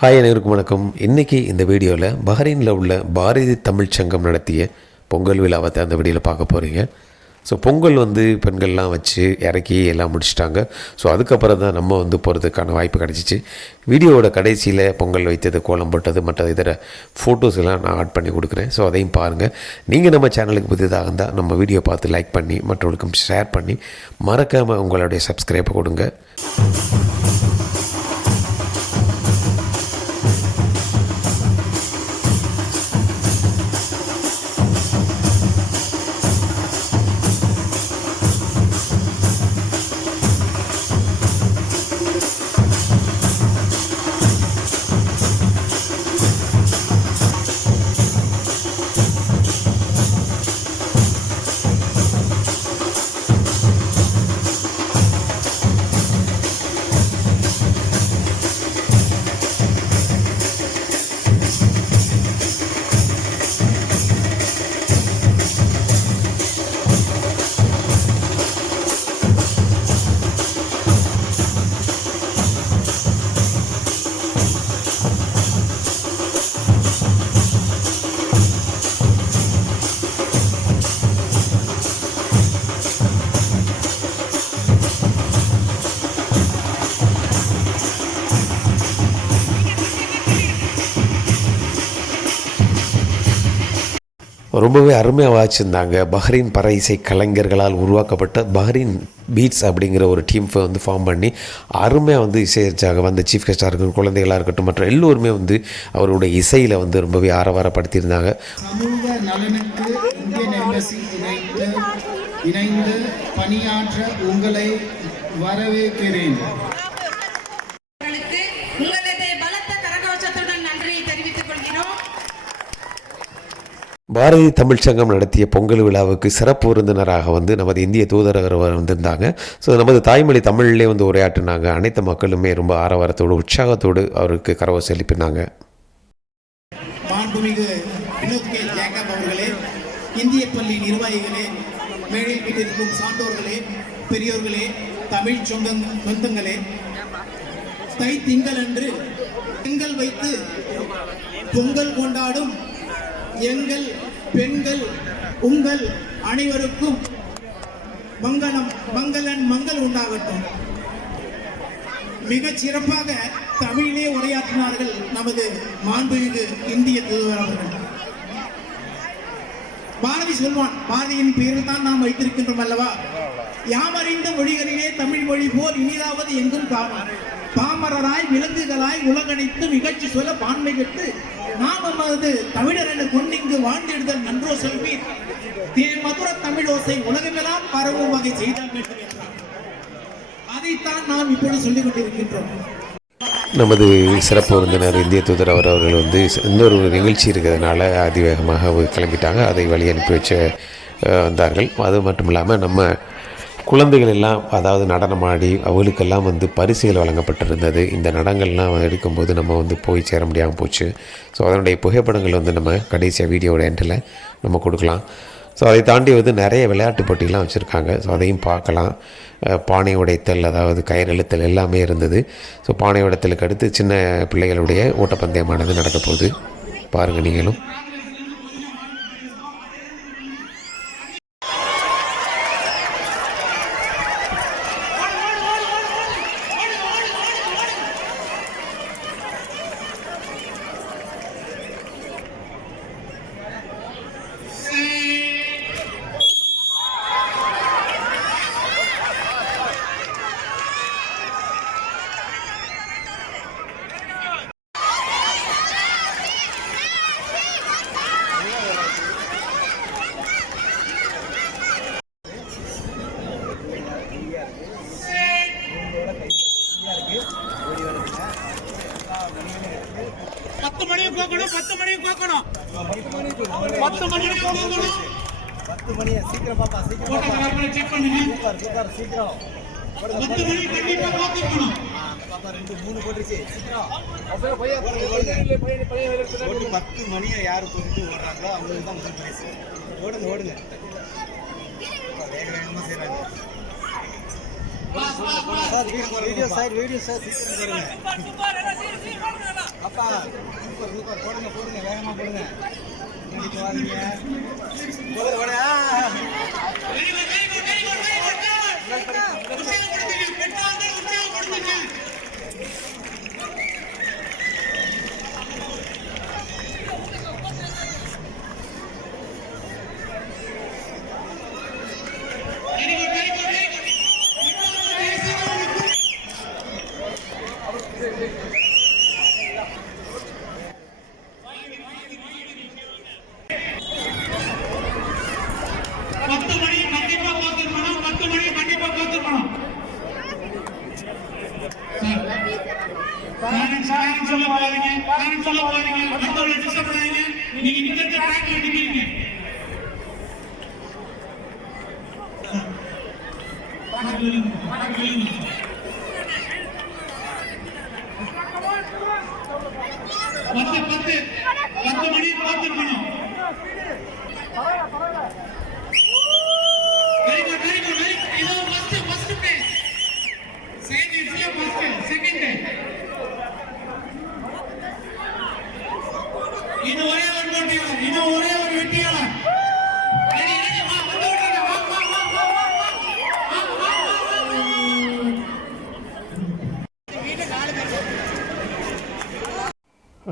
Hi அனைவருக்கும் வணக்கம். இன்றைக்கி இந்த வீடியோவில் பஹ்ரைனில் உள்ள பாரதி தமிழ்ச் சங்கம் நடத்திய பொங்கல் விழாவை தான் அந்த வீடியோவில் பார்க்க போகிறீங்க ஸோ பொங்கல் வந்து பெண்கள்லாம் வச்சு இறக்கி எல்லாம் முடிச்சிட்டாங்க. ஸோ அதுக்கப்புறம் தான் நம்ம வந்து போகிறதுக்கான வாய்ப்பு கிடச்சிச்சு. வீடியோவோட கடைசியில் பொங்கல் வைத்தது கோலம் போட்டது மற்ற இதர ஃபோட்டோஸ் எல்லாம் நான் ஆட் பண்ணி கொடுக்குறேன். ஸோ அதையும் பாருங்கள் நீங்கள் நம்ம சேனலுக்கு புதிதாக இருந்தால் நம்ம வீடியோ பார்த்து லைக் பண்ணி மற்றவர்களுக்கும் ஷேர் பண்ணி மறக்காமல் உங்களுடைய சப்ஸ்கிரைப்பை கொடுங்க. ரொம்பவே அருமையாக வாசிச்சிருந்தாங்க. பஹ்ரைன் பற இசை கலைஞர்களால் உருவாக்கப்பட்ட பஹ்ரைன் பீட்ஸ் அப்படிங்கிற ஒரு டீம் வந்து ஃபார்ம் பண்ணி அருமையாக வந்து இசையச்சாங்க வந்த சீஃப் கெஸ்டாக இருக்கட்டும் குழந்தைகளாக இருக்கட்டும் மற்ற எல்லோருமே வந்து அவருடைய இசையில் வந்து ரொம்பவே ஆரவாரப்படுத்தியிருந்தாங்க. சமூக நலனுக்கு இந்தியன் எம்பசி இணைந்து இணைந்து பணியாற்ற உங்களை வரவேற்கிறேன். பாரதி தமிழ் சங்கம் நடத்திய பொங்கல் விழாவுக்கு சிறப்பு விருந்தினராக வந்து நமது இந்திய தூதரகர் வந்திருந்தாங்க. ஸோ நமது தாய்மொழி தமிழிலே வந்து உரையாற்றினாங்க. அனைத்து மக்களுமே ரொம்ப ஆரவாரத்தோடு உற்சாகத்தோடு அவருக்கு கரவை எழுப்பினாங்க இந்திய பள்ளி நிர்வாகிகளே மேடையில் வீட்டிற்கும் சான்றோர்களே பெரியோர்களே தமிழ் சொந்தங் சொந்தங்களே தை திங்கள் அன்று திங்கள் வைத்து பொங்கல் கொண்டாடும் எங்கள் பெண்கள் உங்கள் அனைவருக்கும் மங்களம் மங்களன் மங்கள் உண்டாகட்டும். மிகச் சிறப்பாக தமிழிலே உரையாற்றினார்கள் நமது மாண்புமிகு இந்திய தூதுவர் அவர்கள். பாரதி சொல்வான் பாரதியின் பெயரில் தான் நாம் வைத்திருக்கின்றோம் அல்லவா? யாமறிந்த மொழிகளிலே தமிழ் மொழி போல் இனிதாவது எங்கும் காணும். பாமரராய் விலங்குகளாய் உலகனைத்து நிகழ்ச்சி சொல்ல பான்மை கட்டு நாம் நமது தமிழர் என கொண்டிங்கு வாழ்ந்திடுதல் நன்றோ செல்வீர். தே மதுர தமிழ் ஓசை உலகமெல்லாம் பரவும் வகை செய்தால் வேண்டும் என்றார். அதைத்தான் நாம் இப்பொழுது சொல்லிக் கொண்டிருக்கின்றோம். நமது சிறப்பு விருந்தினர் இந்திய தூதர் அவர் அவர்கள் வந்து இன்னொரு நிகழ்ச்சி இருக்கிறதுனால அதிவேகமாக கிளம்பிட்டாங்க. அதை வழி அனுப்பி வச்சு வந்தார்கள். அது மட்டும் இல்லாமல் நம்ம குழந்தைகள் எல்லாம் அதாவது நடனமாடி அவளுக்கெல்லாம் வந்து பரிசுகள் வழங்கப்பட்டிருந்தது. இந்த நடனங்கள்லாம் எடுக்கும்போது நம்ம வந்து போய் சேர முடியாமல் போச்சு. ஸோ அதனுடைய புகைப்படங்கள் வந்து நம்ம கடைசியாக வீடியோட எண்டில் நம்ம கொடுக்கலாம். ஸோ அதை தாண்டி வந்து நிறைய விளையாட்டு போட்டிலாம் வச்சுருக்காங்க. ஸோ அதையும் பார்க்கலாம். பானை உடைத்தல் அதாவது கயிறெழுத்தல் எல்லாமே இருந்தது. ஸோ பானை உடைத்தலுக்கு அடுத்து சின்ன பிள்ளைகளுடைய ஓட்டப்பந்தயமானது நடக்க போகுது பாருங்கள் நீங்களும். பத்து மணிக்கு கோக்கணும் பத்து மணிக்கு கோக்கணும். பத்து மணிக்கு கோக்கணும். பத்து மணியா சீக்கிரம் பாப்பா சீக்கிரம் செக் பண்ணுங்க. சூப்பர் சூப்பர் சீக்கிரம். பத்து மணிக்கு கண்டிப்பா கோக்கணும் பாப்பா ரெண்டு மூணு போட்டுருச்சு. சீக்கிரம். போட்டு பத்து மணியை யார் போட்டுட்டு ஓடுறாங்களோ அவங்களுக்கு தான் முதல் பிரைஸ் ஓடுங்க ஓடுங்க. வேக வேகமாக செய்கிறாங்க sir video sir video sir சீக்கிரம் பாருங்க அப்பா சூப்பர் சூப்பர். போடுங்க போடுங்க வேகமாக போடுங்க. இன்னைக்கு வாங்க போடுங்க போடுங்க சொல்ல போகாதீங்க மற்றவங்களை டிஸ்டர்ப் பண்ணாதீங்க நீங்க நிக்கிறது ட்ராக்ல நிக்கிறீங்க பத்து பத்து. பத்து மணி பத்து மணி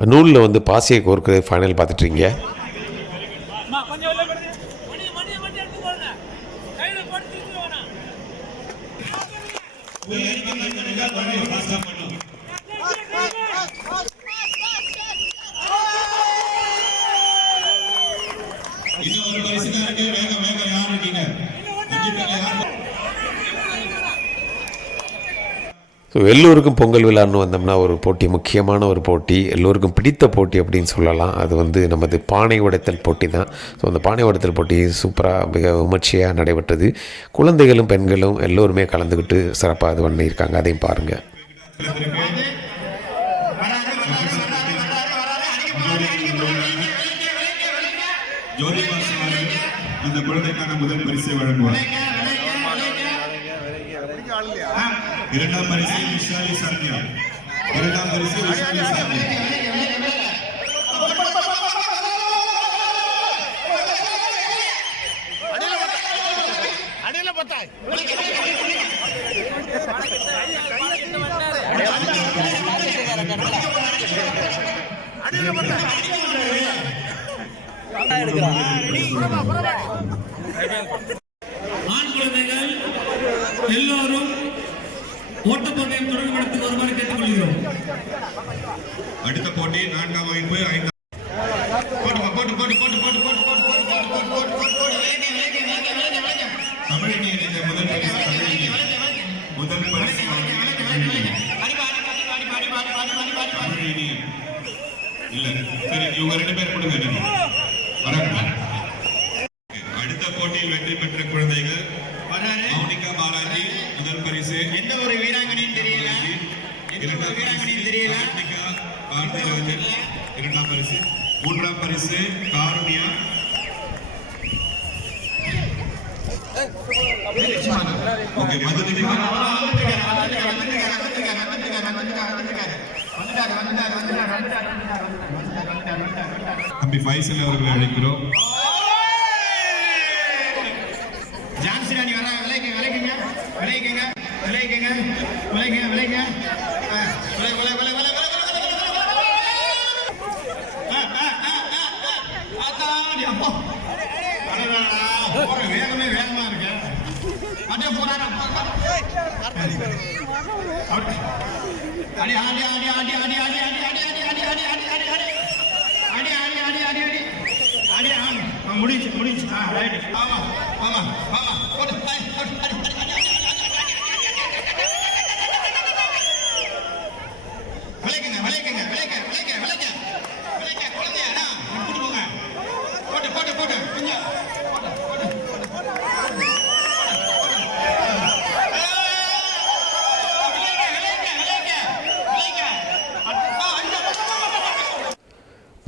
நூலில் வந்து பாசியை கோர்க்கு ஃபைனல் பார்த்துட்ருக்கீங்க அம்மா கொஞ்சம் வெளிய போடுங்க மணி மணி மணி எடுத்து போடுங்க கையில போட்டு திருப்பி வேணாம் இன்னும் ஒரு பரிசுக்காரங்க வேகம் வேகம் யார் இருக்கீங்க அஞ்சு பேர்ல யார் ஸோ எல்லோருக்கும் பொங்கல் விழான்னு வந்தோம்னா ஒரு போட்டி முக்கியமான ஒரு போட்டி எல்லோருக்கும் பிடித்த போட்டி அப்படின்னு சொல்லலாம். அது வந்து நமது பானை உடைத்தல் போட்டி தான். ஸோ அந்த பானை உடைத்தல் போட்டி சூப்பராக மிக விமர்சையாக நடைபெற்றது. குழந்தைகளும் பெண்களும் எல்லோருமே கலந்துக்கிட்டு சிறப்பாக இது பண்ணியிருக்காங்க. அதையும் பாருங்கள் ஜோதி அந்த குழந்தைக்கான முதல் பரிசை வழங்குவார். இரண்டாம் பரிசு விஷாலி சரண்யா. இரண்டாம் பரிசு விஷாலி ஆண் குழந்தைகள் எல்லோரும் ஓட்டப் போட்டியை தொடர்புபடுத்தி வருமாறு கேட்டுக்கொள்கிறோம் அடுத்த போட்டி நான்காம் வகுப்பு ஐந்தாம் முதல் பரிசு இல்ல சரி இவங்க ரெண்டு பேர் கொடுங்க நீங்க வணக்கம் பரிசு காருண்யா ஓகே மதுரை தம்பி ஃபைசல் அவர்களை அழைக்கிறோம் ஜான்சி ராணி வர விளைக்க விளைக்குங்க விளைக்குங்க விளைக்குங்க விளைக்குங்க விளைக்குங்க விளை விளை முடிஞ்சு முடிஞ்சு. ஆ ரைட் ஆமாம் ஆமாம் ஆமாம்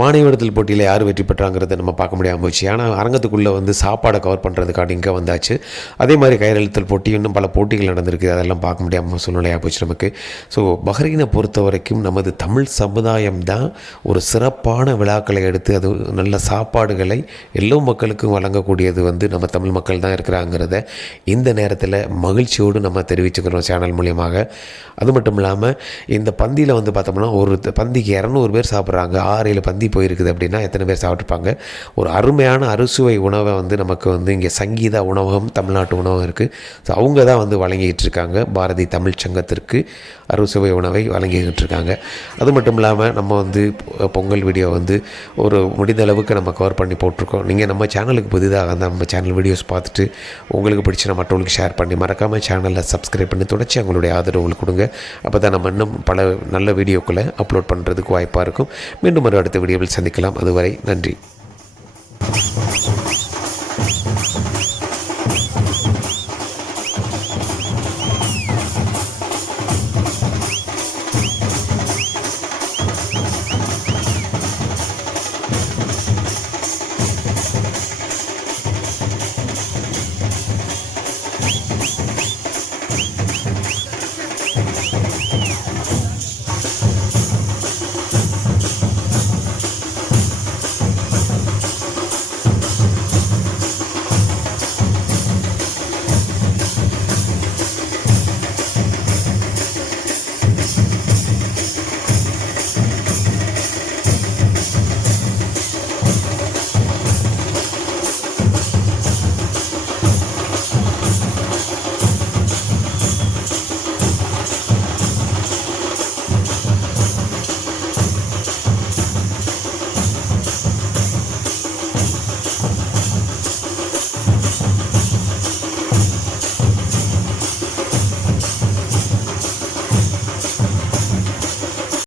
மாநிலத்தில் போட்டியில் யார் வெற்றி பெற்றாங்கிறத நம்ம பார்க்க முடியாமல் போச்சு. ஆனால் அரங்கத்துக்குள்ளே வந்து சாப்பாடை கவர் பண்ணுறதுக்காக இங்கே வந்தாச்சு. அதே மாதிரி கையெழுத்தல் போட்டி இன்னும் பல போட்டிகள் நடந்திருக்கு. அதெல்லாம் பார்க்க முடியாமல் சூழ்நிலையாக போச்சு நமக்கு. ஸோ பஹ்ரைனை பொறுத்த வரைக்கும் நமது தமிழ் சமுதாயம் தான் ஒரு சிறப்பான விழாக்களை எடுத்து அது நல்ல சாப்பாடுகளை எல்லோ மக்களுக்கும் வழங்கக்கூடியது வந்து நம்ம தமிழ் மக்கள் தான் இருக்கிறாங்கிறத இந்த நேரத்தில் மகிழ்ச்சியோடு நம்ம தெரிவிச்சுக்கிறோம் சேனல் மூலியமாக. அது மட்டும் இல்லாமல் இந்த பந்தியில் வந்து பார்த்தோம்னா ஒரு பந்திக்கு இரநூறு பேர் சாப்பிட்றாங்க. ஆறு ஏழு பந்தி போயிருக்குது அப்படின்னா எத்தனை பேர் சாப்பிட்ருப்பாங்க ஒரு அருமையான அறுசுவை உணவை வந்து நமக்கு வந்து இங்கே சங்கீதா உணவகம் தமிழ்நாட்டு உணவகம் இருக்குது ஸோ அவங்க தான் வந்து வழங்கிட்டு இருக்காங்க பாரதி தமிழ் சங்கத்திற்கு அறுசுவை உணவை வழங்கிக்கிட்டு இருக்காங்க அது மட்டும் இல்லாமல் நம்ம வந்து பொங்கல் வீடியோ வந்து ஒரு முடிந்த அளவுக்கு நம்ம கவர் பண்ணி போட்டிருக்கோம். நீங்கள் நம்ம சேனலுக்கு புதிதாக அந்த நம்ம சேனல் வீடியோஸ் பார்த்துட்டு உங்களுக்கு பிடிச்ச மற்றவங்களுக்கு ஷேர் பண்ணி மறக்காமல் சேனலை சப்ஸ்கிரைப் பண்ணி தொடர்ச்சி அவங்களுடைய ஆதரவு கொடுங்க. அப்போ தான் நம்ம இன்னும் பல நல்ல வீடியோக்களை அப்லோட் பண்ணுறதுக்கு வாய்ப்பாக இருக்கும். மீண்டும் ஒரு அடுத்த வீடியோ வீடியோவில் சந்திக்கலாம். அதுவரை நன்றி.